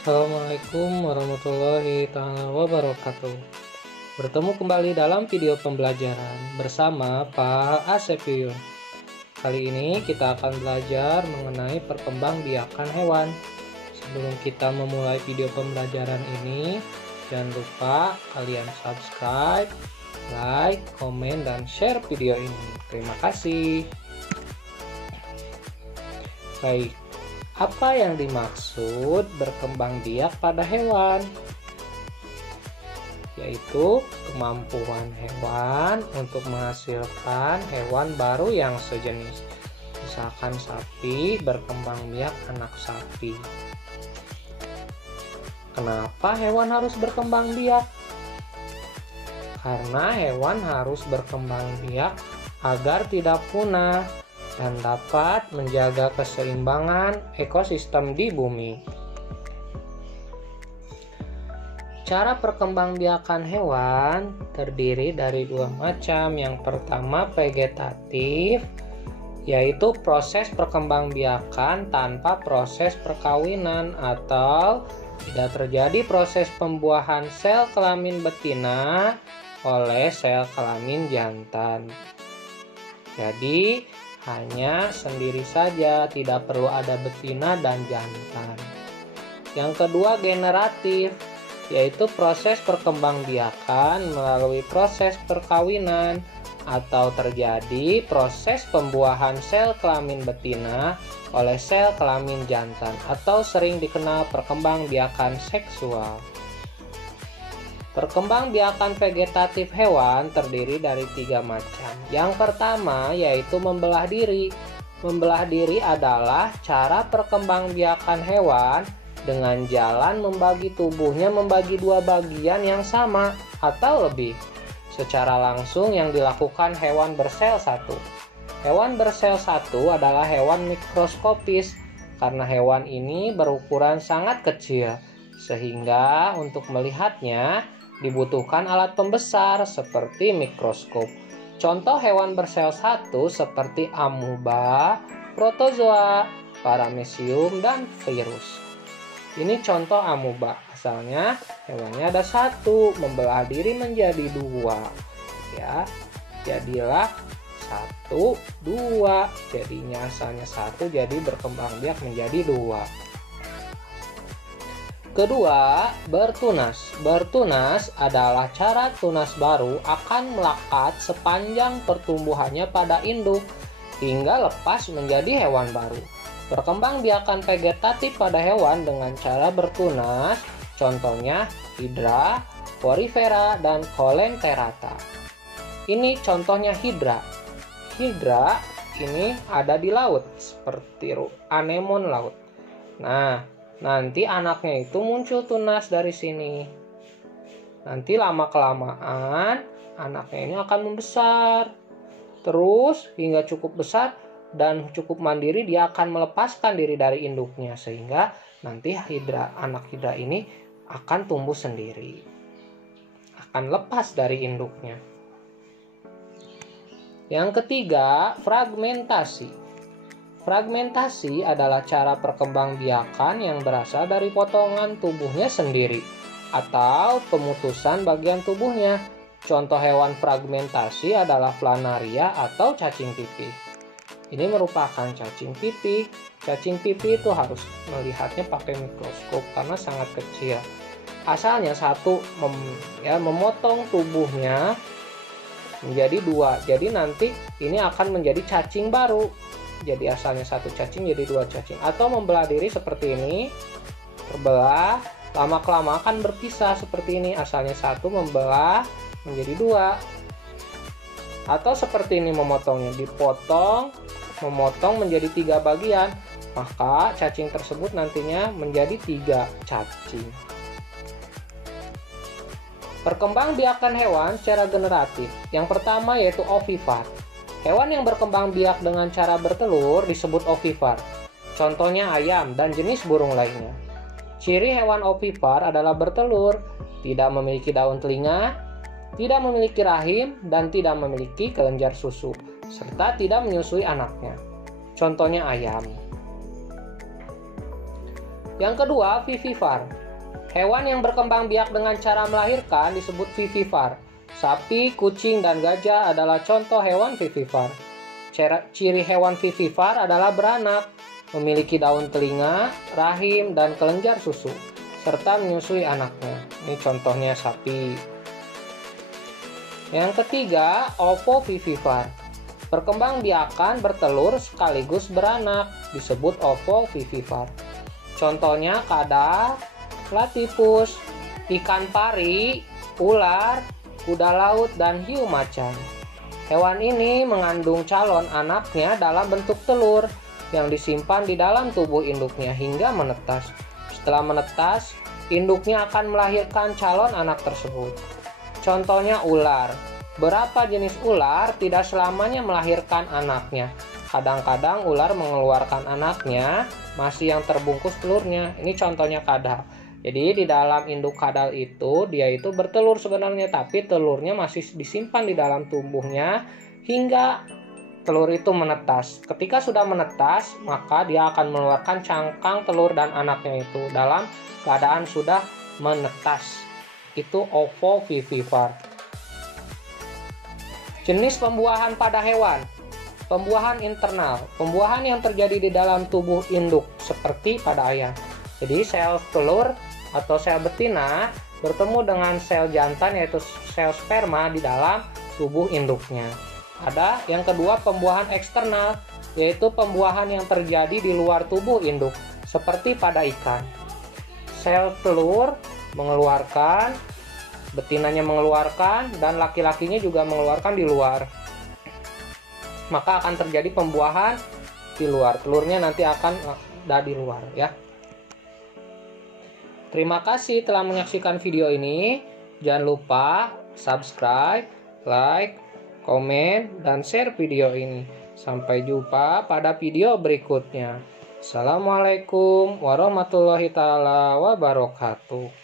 Assalamualaikum warahmatullahi wabarakatuh. Bertemu kembali dalam video pembelajaran bersama Pak Asep Yuyun. Kali ini kita akan belajar mengenai perkembangbiakan hewan. Sebelum kita memulai video pembelajaran ini, jangan lupa kalian subscribe, like, komen, dan share video ini. Terima kasih. Baik, apa yang dimaksud berkembang biak pada hewan? Yaitu kemampuan hewan untuk menghasilkan hewan baru yang sejenis. Misalkan sapi berkembang biak anak sapi. Kenapa hewan harus berkembang biak? Karena hewan harus berkembang biak agar tidak punah dan dapat menjaga keseimbangan ekosistem di bumi. Cara perkembangbiakan hewan terdiri dari dua macam. Yang pertama vegetatif, yaitu proses perkembangbiakan tanpa proses perkawinan atau tidak terjadi proses pembuahan sel kelamin betina oleh sel kelamin jantan. Jadi hanya sendiri saja, tidak perlu ada betina dan jantan. Yang kedua generatif, yaitu proses perkembangbiakan melalui proses perkawinan atau terjadi proses pembuahan sel kelamin betina oleh sel kelamin jantan atau sering dikenal perkembangbiakan seksual. Perkembangbiakan vegetatif hewan terdiri dari tiga macam. Yang pertama yaitu membelah diri. Membelah diri adalah cara perkembangbiakan hewan dengan jalan membagi tubuhnya membagi dua bagian yang sama atau lebih. Secara langsung yang dilakukan hewan bersel satu. Hewan bersel satu adalah hewan mikroskopis karena hewan ini berukuran sangat kecil sehingga untuk melihatnya dibutuhkan alat pembesar seperti mikroskop. Contoh hewan bersel satu seperti amuba, protozoa, paramecium, dan virus. Ini contoh amuba. Asalnya hewannya ada satu, membelah diri menjadi dua. Ya, jadilah satu, dua. Jadinya asalnya satu, jadi berkembang biak menjadi dua. Kedua, bertunas. Bertunas adalah cara tunas baru akan melekat sepanjang pertumbuhannya pada induk hingga lepas menjadi hewan baru. Perkembangbiakan vegetatif pada hewan dengan cara bertunas, contohnya hidra, porifera, dan colelenterata. Ini contohnya hidra. Hidra ini ada di laut seperti anemon laut. Nah, nanti anaknya itu muncul tunas dari sini. Nanti lama-kelamaan anaknya ini akan membesar. Terus hingga cukup besar dan cukup mandiri, dia akan melepaskan diri dari induknya sehingga nanti anak hidra ini akan tumbuh sendiri. Akan lepas dari induknya. Yang ketiga, fragmentasi. Fragmentasi adalah cara perkembangbiakan yang berasal dari potongan tubuhnya sendiri atau pemutusan bagian tubuhnya. Contoh hewan fragmentasi adalah planaria atau cacing pipih. Ini merupakan cacing pipih. Cacing pipih itu harus melihatnya pakai mikroskop karena sangat kecil. Asalnya satu memotong tubuhnya menjadi dua. Jadi nanti ini akan menjadi cacing baru. Jadi asalnya satu cacing jadi dua cacing. Atau membelah diri seperti ini, terbelah, lama-kelamaan akan berpisah seperti ini. Asalnya satu membelah menjadi dua. Atau seperti ini memotongnya, memotong menjadi tiga bagian, maka cacing tersebut nantinya menjadi tiga cacing. Perkembangbiakan hewan secara generatif. Yang pertama yaitu ovipar. Hewan yang berkembang biak dengan cara bertelur disebut ovipar. Contohnya ayam dan jenis burung lainnya. Ciri hewan ovipar adalah bertelur, tidak memiliki daun telinga, tidak memiliki rahim, dan tidak memiliki kelenjar susu, serta tidak menyusui anaknya. Contohnya ayam. Yang kedua, vivipar. Hewan yang berkembang biak dengan cara melahirkan disebut vivipar. Sapi, kucing, dan gajah adalah contoh hewan vivipar. Ciri hewan vivipar adalah beranak, memiliki daun telinga, rahim, dan kelenjar susu, serta menyusui anaknya. Ini contohnya sapi. Yang ketiga, ovovivipar. Berkembang biakan, bertelur, sekaligus beranak, disebut ovovivipar. Contohnya kadal, platypus, ikan pari, ular, kuda laut, dan hiu macan. Hewan ini mengandung calon anaknya dalam bentuk telur yang disimpan di dalam tubuh induknya hingga menetas. Setelah menetas, induknya akan melahirkan calon anak tersebut. Contohnya ular. Beberapa jenis ular tidak selamanya melahirkan anaknya. Kadang-kadang ular mengeluarkan anaknya masih yang terbungkus telurnya. Ini contohnya kadal. Jadi di dalam induk kadal itu dia itu bertelur sebenarnya, tapi telurnya masih disimpan di dalam tubuhnya hingga telur itu menetas. Ketika sudah menetas, maka dia akan mengeluarkan cangkang telur dan anaknya itu dalam keadaan sudah menetas. Itu ovovivipar. Jenis pembuahan pada hewan. Pembuahan internal, pembuahan yang terjadi di dalam tubuh induk seperti pada ayam. Jadi sel telur atau sel betina bertemu dengan sel jantan yaitu sel sperma di dalam tubuh induknya. Ada yang kedua, pembuahan eksternal, yaitu pembuahan yang terjadi di luar tubuh induk seperti pada ikan. Sel telur mengeluarkan, betinanya mengeluarkan, dan laki-lakinya juga mengeluarkan di luar. Maka akan terjadi pembuahan di luar. Telurnya nanti akan ada di luar ya. Terima kasih telah menyaksikan video ini. Jangan lupa subscribe, like, komen, dan share video ini. Sampai jumpa pada video berikutnya. Assalamualaikum warahmatullahi wabarakatuh.